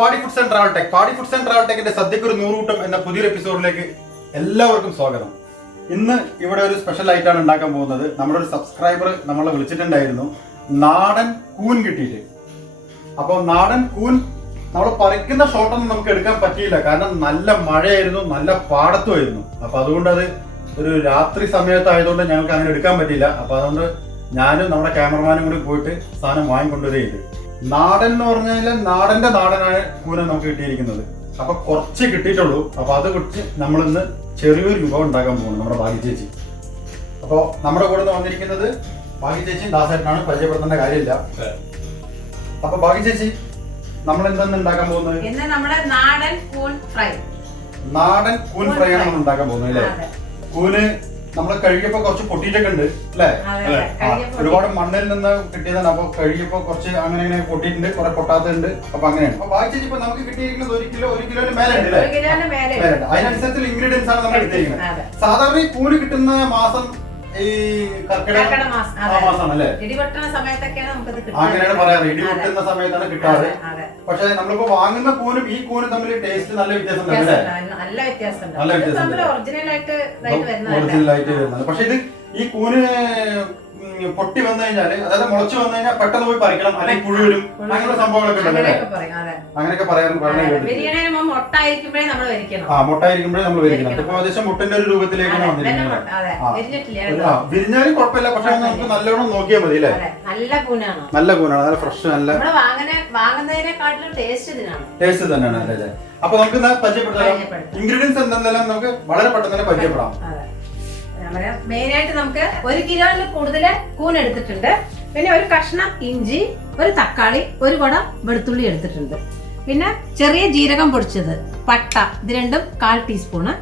പാടി foods and travel tech. പാടി foods and travel ടെക്കിന്റെ സദ്യക്ക് ഒരു 100 കൂട്ടം എന്ന പുതിയൊരു എപ്പിസോഡിലേക്ക് എല്ലാവർക്കും സ്വാഗതം. ഇന്ന് ഇവിടെ ഒരു സ്പെഷ്യൽ ആയിട്ടാണ് ഉണ്ടാക്കാൻ പോകുന്നത്. നമ്മുടെ ഒരു സബ്സ്ക്രൈബർ നമ്മളെ വിളിച്ചിട്ടുണ്ടായിരുന്നു നാടൻ കൂൻ കിട്ടിയിട്ട്. അപ്പോൾ നാടൻ കൂൻ നമ്മൾ പറിക്കുന്ന ഷോട്ടൊന്നും നമുക്ക് എടുക്കാൻ പറ്റിയില്ല, കാരണം നല്ല മഴയായിരുന്നു, നല്ല പാടത്തുമായിരുന്നു. അപ്പൊ അതുകൊണ്ട് അത് ഒരു രാത്രി സമയത്തായതുകൊണ്ട് ഞങ്ങൾക്ക് അങ്ങനെ എടുക്കാൻ പറ്റിയില്ല. അപ്പൊ അതുകൊണ്ട് ഞാനും നമ്മുടെ ക്യാമറമാനും കൂടി പോയിട്ട് സാധനം വാങ്ങിക്കൊണ്ടുവരികയുണ്ട്. നാടൻ എന്ന് പറഞ്ഞാൽ നാടനായ കൂന നമുക്ക് കിട്ടിയിരിക്കുന്നത്. അപ്പൊ കുറച്ച് കിട്ടിയിട്ടുള്ളൂ. അപ്പൊ അത് കുറിച്ച് നമ്മളിന്ന് ചെറിയൊരു വിഭവം ഉണ്ടാക്കാൻ പോകുന്നു, നമ്മുടെ ഭാഗ്യ ചേച്ചി. അപ്പോൾ നമ്മുടെ കൂടെ നിന്ന് വന്നിരിക്കുന്നത് ഭാഗ്യ ചേച്ചിയും ദാസേട്ടനാണ്, പരിചയപ്പെടുത്തേണ്ട കാര്യമില്ല. അപ്പൊ ഭാഗ്യ ചേച്ചി, നമ്മൾ എന്താണ് ഉണ്ടാക്കാൻ പോകുന്നത്? നാടൻ കൂൺ ഫ്രൈ. നാടൻ കൂൻ ഫ്രൈ ആണ് നമ്മൾ ഉണ്ടാക്കാൻ പോകുന്നത് അല്ലേ? കൂന് നമ്മൾ കഴുകിയപ്പോ കുറച്ച് പൊട്ടിയിട്ടൊക്കെ ഉണ്ട് അല്ലേ? ഒരുപാട് മണ്ണിൽ നിന്ന് കിട്ടിയതാണ്. അപ്പൊ കഴുകിയപ്പോ കുറച്ച് അങ്ങനെ ഇങ്ങനെ പൊട്ടിയിട്ടുണ്ട്, കുറെ പൊട്ടാത്തുണ്ട്. അപ്പൊ അങ്ങനെയാണ്. അപ്പൊ ഭാഗ്യ ഇപ്പൊ നമുക്ക് കിട്ടിയിരിക്കുന്നത് 1 കിലോന് മേലെ ഉണ്ട് അല്ലേ? അതിനനുസരിച്ചുള്ള ഇൻഗ്രീഡിയൻസ് ആണ് നമ്മൾ എടുത്തിരിക്കുന്നത്. സാധാരണ ഈ കൂന് കിട്ടുന്ന മാസം ഈ കർക്കിടക മാസമാണ്. അങ്ങനെയാണ് പറയാറ്, ഇടി പൊട്ടുന്ന സമയത്താണ് കിട്ടാറ്. പക്ഷെ നമ്മളിപ്പോ വാങ്ങുന്ന കൂനും ഈ കൂനും തമ്മിൽ ടേസ്റ്റ് നല്ല വ്യത്യാസം ഉണ്ട്. ഒറിജിനൽ ആയിട്ട് വരുന്നത്. പക്ഷെ ഇത് ഈ കൂന് പൊട്ടി വന്നു കഴിഞ്ഞാല്, അതായത് മുളച്ചു വന്നു കഴിഞ്ഞാൽ പെട്ടെന്ന് പോയി പറിക്കണം, അല്ലെങ്കിൽ പുഴു വരും, അങ്ങനെയുള്ള സംഭവങ്ങളൊക്കെ ഉണ്ടല്ലേ? അങ്ങനെയൊക്കെ മൊട്ടായിരിക്കുമ്പോഴേ നമ്മൾ വരിക്കണം. ഇപ്പൊ ഏകദേശം മുട്ടിന്റെ ഒരു രൂപത്തിലേക്കാണ് വന്നിരിക്കുന്നത്. വിരിഞ്ഞാലും കുഴപ്പമില്ല, പക്ഷെ നമുക്ക് നല്ലോണം നോക്കിയാൽ മതി അല്ലേ? നല്ല കൂനാണ്, നല്ല ഫ്രഷ്, നല്ല ടേസ്റ്റ് തന്നെയാണ് അല്ലേ? അപ്പൊ നമുക്ക് പരിചയപ്പെടാം. ഇൻഗ്രീഡിയൻസ് എന്തെല്ലാം നമുക്ക് വളരെ പെട്ടെന്ന് തന്നെ പരിചയപ്പെടാം. മെയിനായിട്ട് നമുക്ക് 1 കിലോയിൽ കൂടുതൽ കൂൺ എടുത്തിട്ടുണ്ട്. പിന്നെ ഒരു കഷ്ണം ഇഞ്ചി, ഒരു തക്കാളി, ഒരു കുട വെളുത്തുള്ളി എടുത്തിട്ടുണ്ട്. പിന്നെ ചെറിയ ജീരകം പൊടിച്ചത്, പട്ട, ഇത് രണ്ടും 1/4 ടീസ്പൂണ്,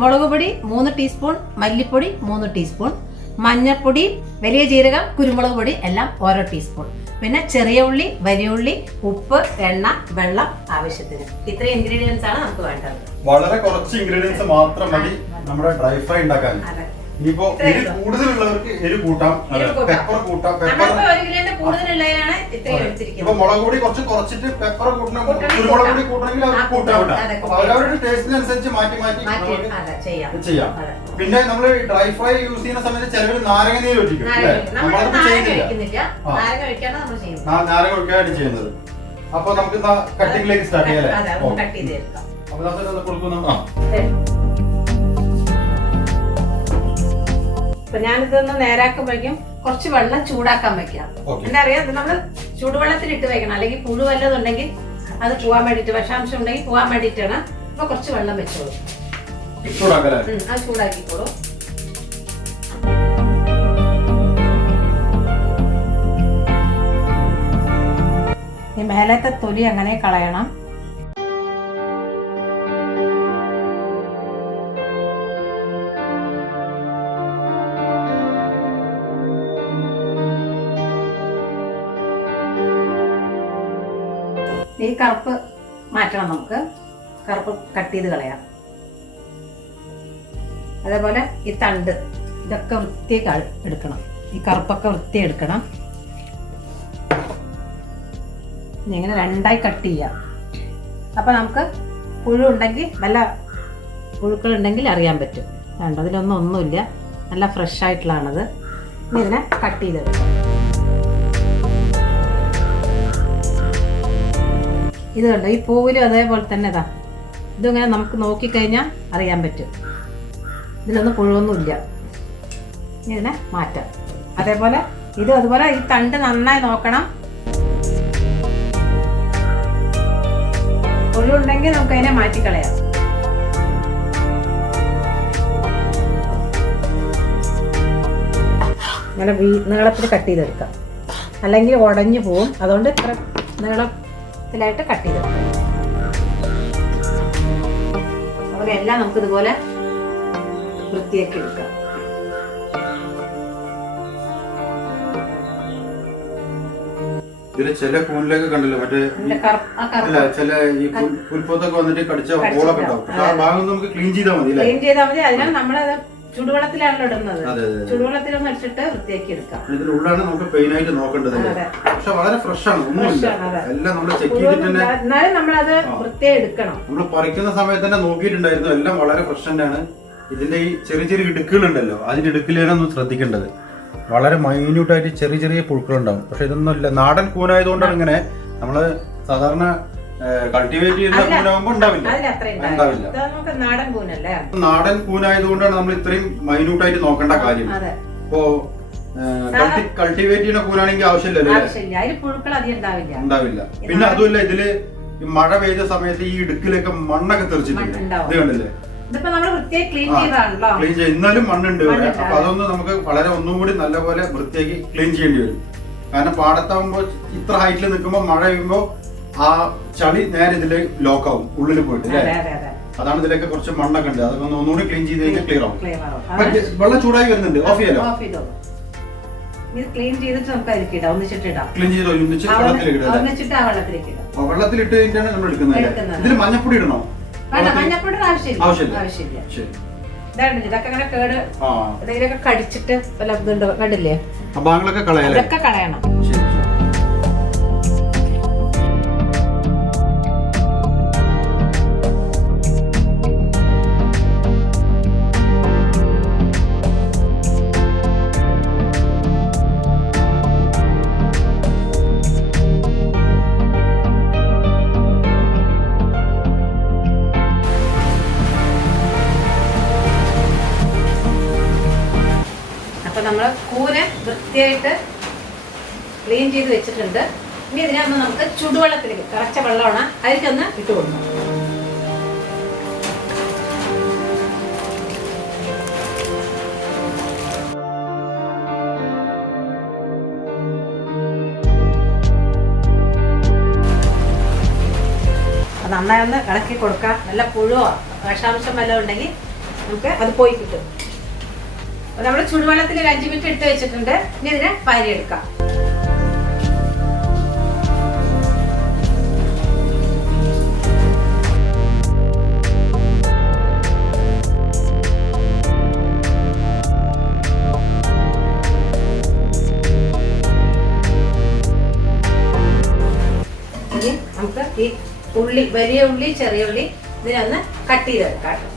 മുളക് പൊടി 3 ടീസ്പൂൺ, മല്ലിപ്പൊടി 3 ടീസ്പൂൺ, മഞ്ഞൾപ്പൊടി, വലിയ ജീരകം, കുരുമുളക് പൊടി എല്ലാം ഓരോ ടീസ്പൂൺ. പിന്നെ ചെറിയ ഉള്ളി, വലിയ ഉള്ളി, ഉപ്പ്, എണ്ണ, വെള്ളം ആവശ്യത്തിന്. ഇത്രയും ഇൻഗ്രീഡിയൻസ് ആണ് നമുക്ക് വേണ്ടത്. വളരെ കുറച്ച് ഇൻഗ്രീഡിയൻസ് മാത്രം മതി നമ്മുടെ ഡ്രൈ ഫ്രൈ ഉണ്ടാക്കാൻ. ഇനിയിപ്പോ എരി കൂടുതലുള്ളവർക്ക് എരി കൂട്ടാം, പെപ്പർ കൂട്ടാം. ഇപ്പൊ മുളക് പൊടി കുറച്ചിട്ട് പെപ്പർ കൂട്ടണം, കുരുമുളക് പൊടി കൂട്ടണമെങ്കിൽ അവർ കൂട്ടാം. അവരവരുടെ ടേസ്റ്റിനനുസരിച്ച് മാറ്റി ചെയ്യാം. പിന്നെ നമ്മള് ഡ്രൈ ഫ്രൈ യൂസ് ചെയ്യുന്ന സമയത്ത് ചിലവര് നാരങ്ങ നീര് ഒഴിക്കും. നമ്മളത് ചെയ്യുന്നില്ല, നാരങ്ങ ഒഴിക്കാനായിട്ട് ചെയ്യുന്നത്. അപ്പൊ നമുക്ക് കട്ടിങ്ങിലേക്ക് സ്റ്റാർട്ട് ചെയ്യാം. അപ്പൊ കൊടുക്കുന്ന ഞാനിതൊന്ന് നേരാക്കുമ്പോഴേക്കും കുറച്ച് വെള്ളം ചൂടാക്കാൻ വെക്കാം. എന്താ അറിയാ, നമ്മള് ചൂടുവെള്ളത്തിൽ ഇട്ട് വെക്കണം, അല്ലെങ്കിൽ പുഴു വല്ലതുണ്ടെങ്കിൽ അത് പോവാൻ വേണ്ടിട്ട്, വിഷാംശം ഉണ്ടെങ്കിൽ പോവാൻ വേണ്ടിട്ടാണ്. അപ്പൊ കുറച്ച് വെള്ളം വെച്ചോളൂ, അത് ചൂടാക്കിക്കോളൂ. ഈ മേലത്തെ തൊലി അങ്ങനെ കളയണം. ഈ കറുപ്പ് മാറ്റണം, നമുക്ക് കറുപ്പ് കട്ട് ചെയ്ത് കളയാം. അതേപോലെ ഈ തണ്ട് ഇതൊക്കെ വൃത്തി എടുക്കണം, ഈ കറുപ്പൊക്കെ വൃത്തി എടുക്കണം. ഇങ്ങനെ 2ആയി കട്ട് ചെയ്യാം. അപ്പം നമുക്ക് പുഴു ഉണ്ടെങ്കിൽ, വല്ല പുഴുക്കളുണ്ടെങ്കിൽ അറിയാൻ പറ്റും. വേണ്ട, ഒന്നുമില്ല, നല്ല ഫ്രഷ് ആയിട്ടുള്ളതാണത്. ഇനി ഇതിനെ കട്ട് ചെയ്തെടുക്കാം. ഇത് കണ്ടോ, ഈ പൂവിലും അതേപോലെ തന്നെ ഇതിങ്ങനെ നമുക്ക് നോക്കിക്കഴിഞ്ഞാൽ അറിയാൻ പറ്റും, ഇതിലൊന്നും പുഴുവൊന്നുമില്ല. ഇതിനെ മാറ്റാം. അതേപോലെ അതുപോലെ ഈ തണ്ട് നന്നായി നോക്കണം. പുഴുണ്ടെങ്കിൽ നമുക്ക് അതിനെ മാറ്റിക്കളയാം. ഇങ്ങനെ നീളത്തിൽ കട്ട് ചെയ്തെടുക്കാം, അല്ലെങ്കിൽ ഉടഞ്ഞു പോവും. അതുകൊണ്ട് ഇത്ര നീളത്തിലായിട്ട് കട്ട് ചെയ്തെടുക്കാം. അതുപോലെ എല്ലാം നമുക്ക് ഇതുപോലെ വൃത്തിയാക്കി എടുക്കാം. ചില കൂനിലൊക്കെ കണ്ടല്ലോ, മറ്റേ ചില ഈ പുൽപ്പൊത്തൊക്കെ വന്നിട്ട് കടിച്ച ബോളൊക്കെ ഉണ്ടാവും. ആ ഭാഗം നമുക്ക് ക്ലീൻ ചെയ്താൽ മതി. അതിനാണ് നമ്മളത് ചുടുവെള്ളത്തിലാണല്ലോ ഇടുന്നത്. ചുടുവെള്ളത്തിലൊന്ന് ഇട്ടിട്ട് വൃത്തിയാക്കി എടുക്കാം. ഇതിനുള്ളിലാണ് നമുക്ക് പെയിൻ ആയിട്ട് നോക്കേണ്ടത്. പക്ഷെ വളരെ ഫ്രഷ് ആണ്, ഒന്നുമില്ല. എല്ലാം നമ്മൾ ചെക്ക് ചെയ്തിട്ട് തന്നെ, എന്നാലും നമ്മളത് വൃത്തിയായി എടുക്കണം. നമ്മൾ പറിക്കുന്ന സമയത്ത് തന്നെ നോക്കിയിട്ടുണ്ടായിരുന്നു. എല്ലാം വളരെ ഫ്രഷ് തന്നെയാണ്. ഇതിന്റെ ഈ ചെറിയ ചെറിയ ഇടുക്കുകളുണ്ടല്ലോ, അതിന്റെ ഇടുക്കിലാണ് ഒന്ന് ശ്രദ്ധിക്കേണ്ടത്. വളരെ മൈന്യൂട്ടായിട്ട് ചെറിയ ചെറിയ പുഴുക്കളുണ്ടാവും. പക്ഷെ ഇതൊന്നും ഇല്ല. നാടൻ കൂനായതുകൊണ്ടാണ് ഇങ്ങനെ. നമ്മള് സാധാരണ കൾട്ടിവേറ്റ് ചെയ്യുന്ന കൂനാകുമ്പോ ഉണ്ടാവില്ല. നാടൻ കൂനായതുകൊണ്ടാണ് നമ്മൾ ഇത്രയും മൈന്യൂട്ടായിട്ട് നോക്കേണ്ട കാര്യം. ഇപ്പോ കൾട്ടിവേറ്റ് ചെയ്യുന്ന കൂനാണെങ്കിൽ ആവശ്യമില്ലല്ലോ, ഉണ്ടാവില്ല. പിന്നെ അതുമല്ല, ഇതില് മഴ പെയ്ത സമയത്ത് ഈ ഇടുക്കിലൊക്കെ മണ്ണൊക്കെ തെറിച്ചിട്ടുണ്ട്. ഇത് കണ്ടില്ലേ, ക്ലീൻ ചെയ്ത് എന്നാലും മണ്ണുണ്ട്. അപ്പൊ അതൊന്ന് നമുക്ക് വളരെ ഒന്നും കൂടി നല്ലപോലെ വൃത്തിയാക്കി ക്ലീൻ ചെയ്യേണ്ടി വരും. കാരണം പാടത്താവുമ്പോ ഇത്ര ഹൈറ്റിൽ നിൽക്കുമ്പോ മഴ പെയ്യുമ്പോ ആ ചളി നേരെ ഇതില് ലോക്കാവും, ഉള്ളിൽ പോയിട്ട് അല്ലേ. അതാണ് ഇതിലൊക്കെ കുറച്ച് മണ്ണൊക്കെ ഉണ്ട്. അതൊക്കെ ഒന്നുകൂടി ക്ലീൻ ചെയ്ത് കഴിഞ്ഞാൽ ക്ലിയർ ആവും. വെള്ളം ചൂടായി വരുന്നുണ്ട്. ഓഫ് ചെയ്യാലോ. ക്ലീൻ ചെയ്തിട്ട് നമുക്ക് അതിലേക്ക് ഒന്നിച്ചിട്ടിടാം. ക്ലീൻ ചെയ്ത് വെള്ളത്തിലിട്ട് കഴിഞ്ഞാണ് നമ്മൾ എടുക്കുന്നത്. ഇതിൽ മഞ്ഞപ്പൊടി ഇടണോ? മഞ്ഞപ്പൊടി ആവശ്യമില്ല. ഇതൊക്കെ അങ്ങനെ കേട് എന്തെങ്കിലുമൊക്കെ കടിച്ചിട്ട് വല്ല ഇതുണ്ടോ കണ്ടില്ലേ, അതൊക്കെ കളയണം. നമ്മൾ കൂന വൃത്തിയായിട്ട് ക്ലീൻ ചെയ്ത് വെച്ചിട്ടുണ്ട്. ഇനി ഇതിനൊന്ന് നമുക്ക് ചുടുവെള്ളത്തിലേക്ക്, തിളച്ച വെള്ളമാണ്, അതിലേക്കൊന്ന് ഇട്ട് കൊടുക്കണം. നന്നായി ഒന്ന് ഇളക്കി കൊടുക്കാം. നല്ല പുഴുവോ വിഷാംശം വല്ലതും ഉണ്ടെങ്കിൽ നമുക്ക് അത് പോയി കിട്ടും. നമ്മൾ ചുടുവെള്ളത്തിൽ 5 മിനിറ്റ് ഇട്ട് വെച്ചിട്ടുണ്ട്. ഇനി ഇതിനെ പരിയെടുക്കാം. ഇനി നമുക്ക് ഈ ഉള്ളി, വലിയ ഉള്ളി ചെറിയ ഉള്ളി ഇതിനൊന്ന് കട്ട് ചെയ്തെടുക്കാം.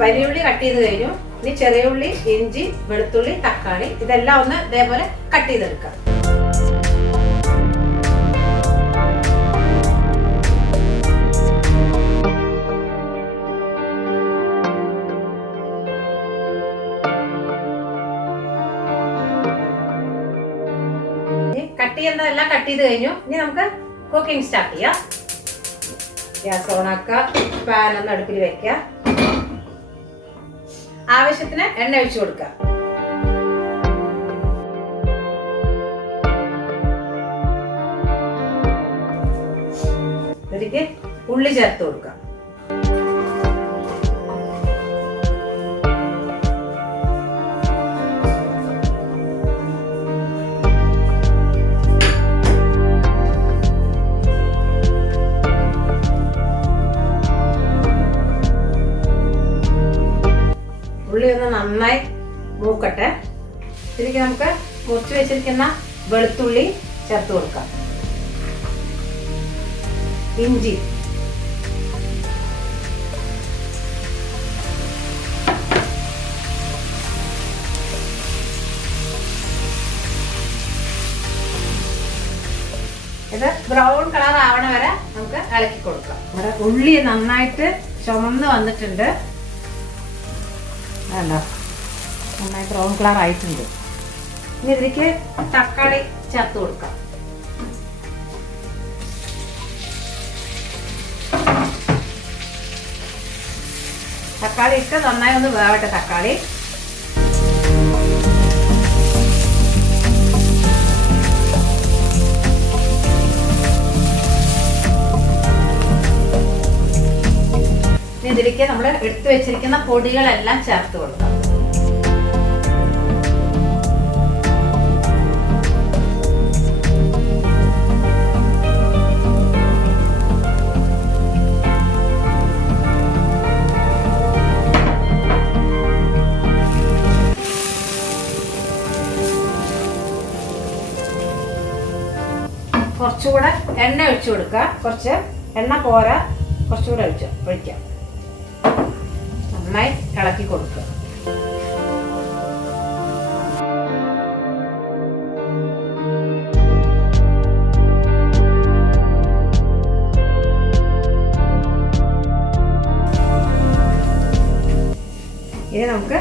വലിയ ഉള്ളി കട്ട് ചെയ്ത് കഴിഞ്ഞു. ഇനി ചെറിയ ഉള്ളി, ഇഞ്ചി, വെളുത്തുള്ളി, തക്കാളി ഇതെല്ലാം ഒന്ന് ഇതേപോലെ കട്ട് ചെയ്തെടുക്കാം. കട്ട് ചെയ്യുന്നതെല്ലാം കട്ട് ചെയ്ത് കഴിഞ്ഞു. ഇനി നമുക്ക് കുക്കിംഗ് സ്റ്റാർട്ട് ചെയ്യാം. ഗ്യാസ് ഓണാക്കുക, പാൻ ഒന്ന് അടുപ്പിൽ വെക്കുക. ആവശ്യത്തിന് എണ്ണ ഒഴിച്ചു കൊടുക്കുക. ഇതിലേക്ക് ഉള്ളി ചേർത്ത് കൊടുക്കുക. ഉള്ളി ഒന്ന് നന്നായി മൂക്കട്ടെ. ഇതിലേക്ക് നമുക്ക് മുറിച്ച് വെച്ചിരിക്കുന്ന വെളുത്തുള്ളി ചേർത്ത് കൊടുക്കാം. ഇഞ്ചി, ഇത് ബ്രൗൺ കളർ ആവണ വരെ നമുക്ക് ഇളക്കി കൊടുക്കാം. നമ്മുടെ ഉള്ളി നന്നായിട്ട് ചുമന്ന് വന്നിട്ടുണ്ട്. വേണ്ട, നന്നായി ബ്രൗൺ കളർ ആയിട്ടുണ്ട്. ഇനി ഇതിലേക്ക് തക്കാളി ചേർത്ത് കൊടുക്കാം. തക്കാളി ഇട്ട് നന്നായി ഒന്ന് വേവട്ടെ. തക്കാളി ഇതിലേക്ക് നമ്മൾ എടുത്തു വെച്ചിരിക്കുന്ന പൊടികളെല്ലാം ചേർത്ത് കൊടുക്കാം. കുറച്ചുകൂടെ എണ്ണ ഒഴിച്ചു കൊടുക്കുക. കുറച്ച് എണ്ണ പോരാ, കുറച്ചുകൂടെ ഒഴിക്കാം. നന്നായി ഇളക്കി കൊടുക്കുക. ഇനി നമുക്ക്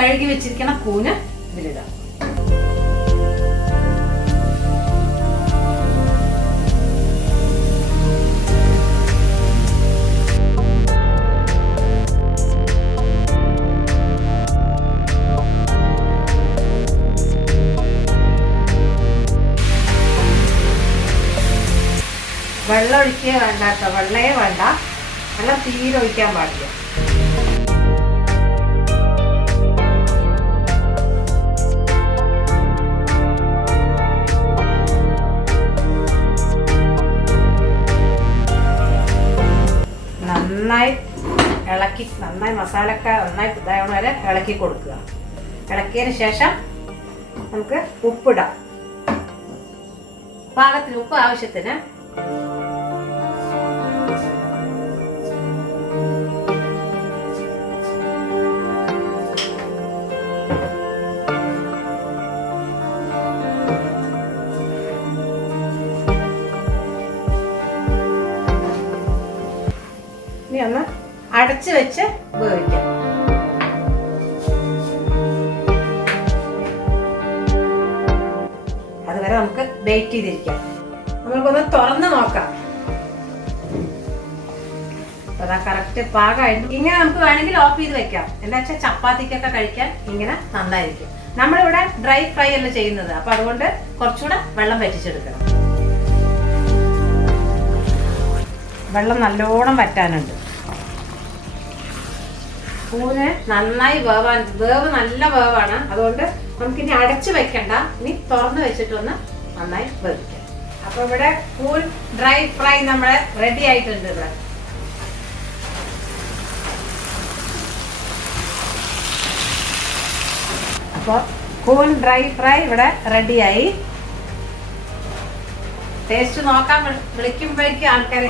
കഴുകി വെച്ചിരിക്കുന്ന കൂന് ഇതിലിടാം. വെള്ളം ഒഴിക്കുക വേണ്ട കേട്ടോ, വെള്ളമേ വേണ്ട, വെള്ളം തീരെ ഒഴിക്കാൻ പാടില്ല. നന്നായി ഇളക്കി, നന്നായി മസാലയൊക്കെ നന്നായി ഇതാവണ വരെ ഇളക്കി കൊടുക്കുക. ഇളക്കിയതിന് ശേഷം നമുക്ക് ഉപ്പിടാം. പാകത്തിന് ഉപ്പ് ആവശ്യത്തിന്. ഇനി ഒന്ന് അടച്ചു വെച്ച് വേവിക്കാം. അതുവരെ നമുക്ക് വെയിറ്റ് ചെയ്തിരിക്കാം. നമുക്കൊന്ന് തുറന്ന് നോക്കാം. അതാ കറക്റ്റ് പാകമായിട്ട്. ഇങ്ങനെ നമുക്ക് വേണമെങ്കിൽ ഓഫ് ചെയ്ത് വെക്കാം. എന്താ വെച്ചാൽ ചപ്പാത്തിക്കൊക്കെ കഴിക്കാൻ ഇങ്ങനെ നന്നായിരിക്കും. നമ്മളിവിടെ ഡ്രൈ ഫ്രൈ അല്ല ചെയ്യുന്നത്, അപ്പൊ അതുകൊണ്ട് കുറച്ചുകൂടെ വെള്ളം വറ്റിച്ചെടുക്കണം. വെള്ളം നല്ലോണം വറ്റാനുണ്ട്. കൂന് നന്നായി വേവ് നല്ല വേവാണ്. അതുകൊണ്ട് നമുക്കിനി അടച്ചു വെക്കണ്ട, ഇനി തുറന്ന് വെച്ചിട്ടൊന്ന് നന്നായി വേവിക്കാം. അപ്പൊ ഇവിടെ കൂൺ ഡ്രൈ ഫ്രൈ നമ്മളെ റെഡി ആയിട്ടുണ്ട്. ഇവിടെ അപ്പോൾ കൂൺ ഡ്രൈ ഫ്രൈ ഇവിടെ റെഡിയായി. ടേസ്റ്റ് നോക്കാൻ വിളിക്കുമ്പോഴേക്കും ആൾക്കാർ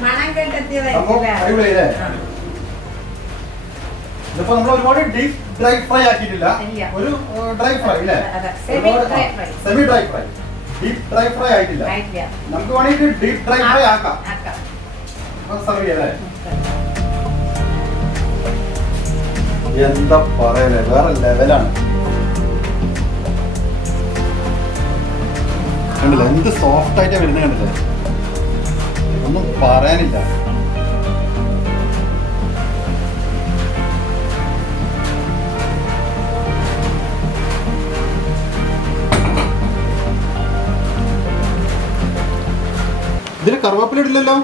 മണം കേട്ടെത്തിയതായിരിക്കും. ഇതിപ്പോ നമ്മൾ ഒരുപാട് ഡീപ് ഡ്രൈ ഫ്രൈ ആക്കിയിട്ടില്ല, ഒരു ഡ്രൈ ഫ്രൈ അല്ലേ, semi dry fry, deep dry fry ആയിട്ടില്ല. നമുക്ക് വേണമെങ്കിൽ ഡീപ് ഡ്രൈ ഫ്രൈ ആക്കാം. സർവ് ചെയ്യല്ലേ? എന്താ പറയലേ, വേറെ ലെവലാണ്. കണ്ടില്ല എന്ത് സോഫ്റ്റ് ആയിട്ടാ വരുന്നത്, കണ്ടില്ലേ, ഒന്നും പറയാനില്ല. ഇതിന് കറുവേപ്പില ഇടില്ലല്ലോ?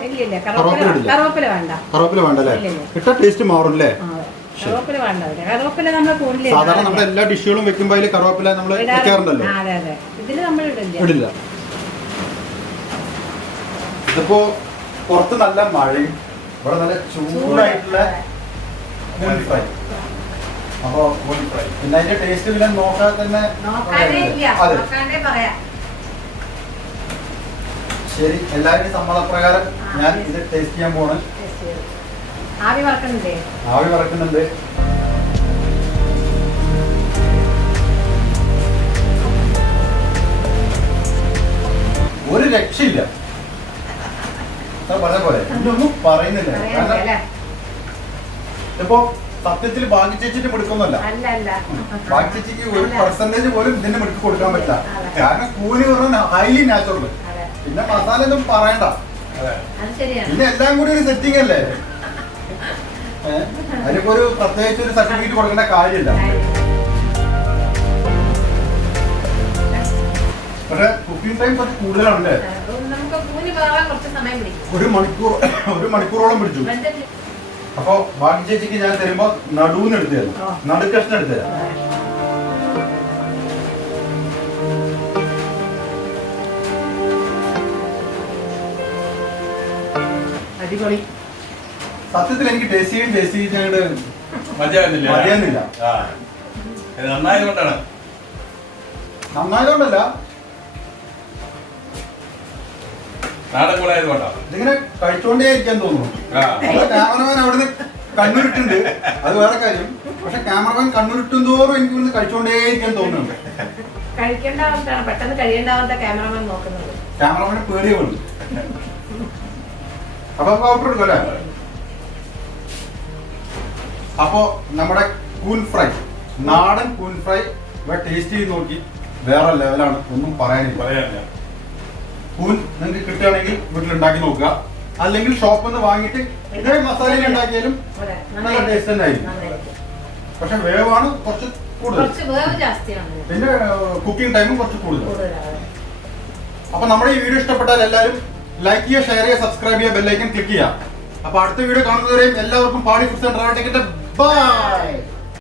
കറുവേപ്പില വേണ്ട അല്ലേ? ഇട്ട ടേസ്റ്റ് മാറും അല്ലേ? സാധാരണ നമ്മുടെ എല്ലാ ഡിഷുകളും വെക്കുമ്പോ അതിൽ കറുവേപ്പില നമ്മൾ വെക്കാറുണ്ടല്ലോ, ഇടില്ല. ഇതിപ്പോ പുറത്ത് നല്ല മഴയും ഇവിടെ നല്ല ചൂടായിട്ടുള്ള ഫ്രൈ. അപ്പൊ ഫ്രൈ പിന്നെ അതിന്റെ ടേസ്റ്റ് പിന്നെ നോക്കാതെ തന്നെ. ശരി, എല്ലാവരും സമ്മതപ്രകാരം ഞാൻ ഇത് ടേസ്റ്റ് ചെയ്യാൻ പോണ്. ആവി പറക്കുന്നുണ്ട്. ഒരു രക്ഷയില്ല, പറഞ്ഞ പോലെ ഇതൊന്നും പറയുന്നില്ല. കാരണം ഇപ്പോ സത്യത്തിൽ ഭാഗ്യ ചേച്ചിന്റെ മിടുക്കൊന്നുമല്ല. ഭാഗ്യ ചേച്ചിക്ക് ഒരു പെർസെന്റേജ് പോലും ഇതിന്റെ മിടുക്ക് കൊടുക്കാൻ പറ്റില്ല. കാരണം കൂലി പറഞ്ഞാൽ ഹൈലി നാച്ചുറൽ, പിന്നെ മസാല ഒന്നും പറയണ്ട, പിന്നെ എല്ലാം കൂടി ഒരു സെറ്റിംഗ് അല്ലേ. അതിനിപ്പോ ഒരു പ്രത്യേകിച്ച് ഒരു സർട്ടിഫിക്കറ്റ് കൊടുക്കേണ്ട കാര്യമില്ല. പക്ഷെ കുക്കിംഗ് ടൈം കുറച്ച് കൂടുതലാണല്ലേ, ഒരു മണിക്കൂറോളം പിടിച്ചു. അപ്പൊ ഭാഗ്യ ചേച്ചിക്ക് ഞാൻ തരുമ്പോ നടുവിന്ന് എടുത്തു തരാം, നടുക്കഷ്ണം എടുത്തു തരാം. അടിപൊളി. സത്യത്തിൽ എനിക്ക് ടേസ്റ്റ് മതിയാകുന്നില്ല. നന്നായതുകൊണ്ടാണ് നന്നായതുകൊണ്ടല്ല, നാടൻ കൂടായതുകൊണ്ടോ? ഇതിങ്ങനെ കഴിച്ചോണ്ടേ ഇരിക്കാൻ തോന്നുന്നു. ക്യാമറമാൻ അവിടുന്ന് കണ്ണുരുട്ടുണ്ട്, അത് വേറെ കാര്യം. പക്ഷെ ക്യാമറമാൻ കണ്ണുരുട്ടും തോറും എനിക്ക് ഇവിടുന്ന് കഴിച്ചോണ്ടേ ഇരിക്കാൻ തോന്നുന്നുണ്ട്. കഴിക്കേണ്ടാവത്താണ്, പെട്ടെന്ന് കഴിയേണ്ടാവത്ത ക്യാമറമാൻ നോക്കുന്നത്. ക്യാമറമാന് പേടിയേ വേണം. അപ്പൊ പൗഡർ എടുക്കും അല്ലേ? അപ്പോ നമ്മുടെ കൂൻ ഫ്രൈ, നാടൻ കൂൻ ഫ്രൈ ടേസ്റ്റ് ചെയ്ത് നോക്കി, വേറെ ലെവലാണ്, ഒന്നും പറയാനില്ല. കൂൻ നിങ്ങൾക്ക് കിട്ടുകയാണെങ്കിൽ വീട്ടിലുണ്ടാക്കി നോക്കുക, അല്ലെങ്കിൽ ഷോപ്പിൽ നിന്ന് വാങ്ങിയിട്ട് ഇതേ മസാല ഉണ്ടാക്കിയാലും നല്ല ടേസ്റ്റ് തന്നെ ആയിരിക്കും. പക്ഷെ വേവാണ് കുറച്ച് കൂടുതൽ, പിന്നെ കുക്കിംഗ് ടൈമും കുറച്ച് കൂടുതൽ. അപ്പൊ നമ്മുടെ ഈ വീഡിയോ ഇഷ്ടപ്പെട്ടാൽ എല്ലാവരും ലൈക്ക് ചെയ്യുക, ഷെയർ ചെയ്യുക, സബ്സ്ക്രൈബ് ചെയ്യുക, ബെല്ലൈക്കൻ ക്ലിക്ക് ചെയ്യുക. അപ്പൊ അടുത്ത വീഡിയോ കാണുന്നവരെയും എല്ലാവർക്കും പാടി foods and travel ticket by.